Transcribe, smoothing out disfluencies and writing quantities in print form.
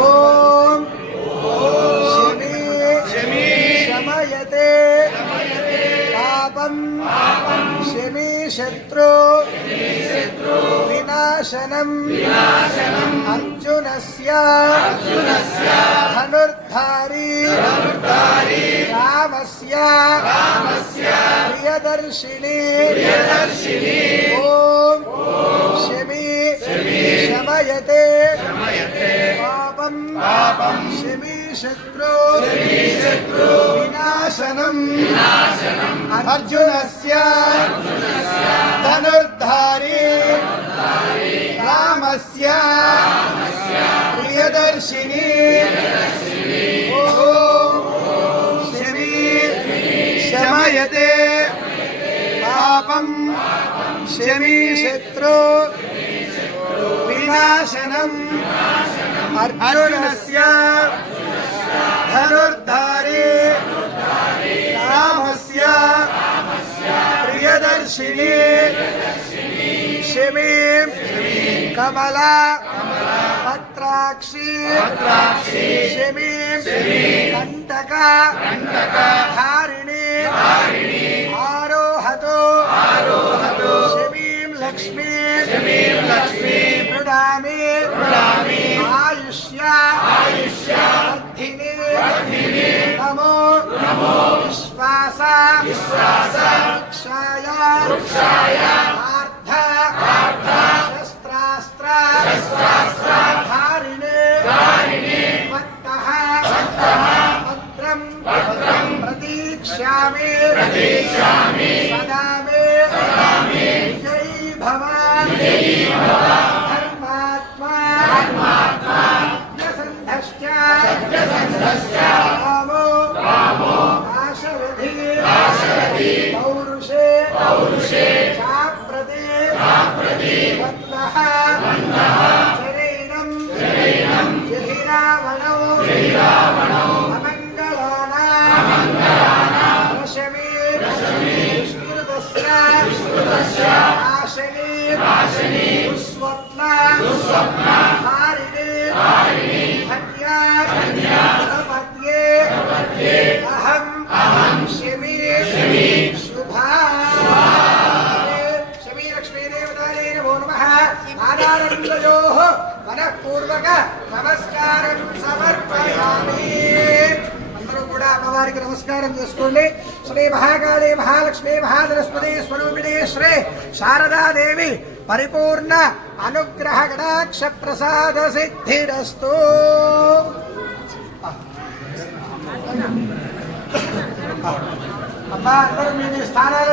ఓం శమీ శమయతే పాపం శమీ శత్రు వినాశనం అర్జునస్య ధనుర్ధారి రామస్య ప్రియదర్శిని ఓం శమీ శమయతే పాపం శమీ శత్రు వినాశనం అర్జునస్య ధనుర్ధారి రామస్య ప్రియదర్శిని ఓం శమీ శమయతే పాపం శమీ శత్రు వినాశనం అర్జునస్య ధనుర్ధారి రామస్య ప్రియదర్శిని శమీ కమలా పత్రాక్షి శమీ కంటక ధారిణి ఆరోహతో శమీం లక్ష్మీ మృడామి ఆయుష్యార్థిని నమో విశ్వాస వృక్షాయ శస్త్రాస్త్ర ధారిణి భద్రం ప్రతీక్ష్యామి సదా మే విజయీ భవ ధర్మాత్మా సత్యసంధశ్చ రామో దాశరథి పౌరుషే చాప్రదే వత్నః శరీరం జహిరావణౌ అమంగళానాం రశమీ విష్ణుతస్య ఆశనీ దుస్వప్న హారిణి ధన్యే అహం శమీ శుభా శమీ లక్ష్మీదేవతాయై నమో నమః ఆదానందయోః మనఃపూర్వక నమస్కారం సమర్పయామి. అందరూ కూడా అమ్మవారికి నమస్కారం చేసుకోండి. శ్రీ మహాకాళీ మహాలక్ష్మీ మహాసరస్వతి స్వరూపిణి శ్రీ శారదాదేవి పరిపూర్ణ అనుగ్రహ కటాక్ష ప్రసాద సిద్ధిరస్తు. అమ్మా అందరూ మీ స్థానాలు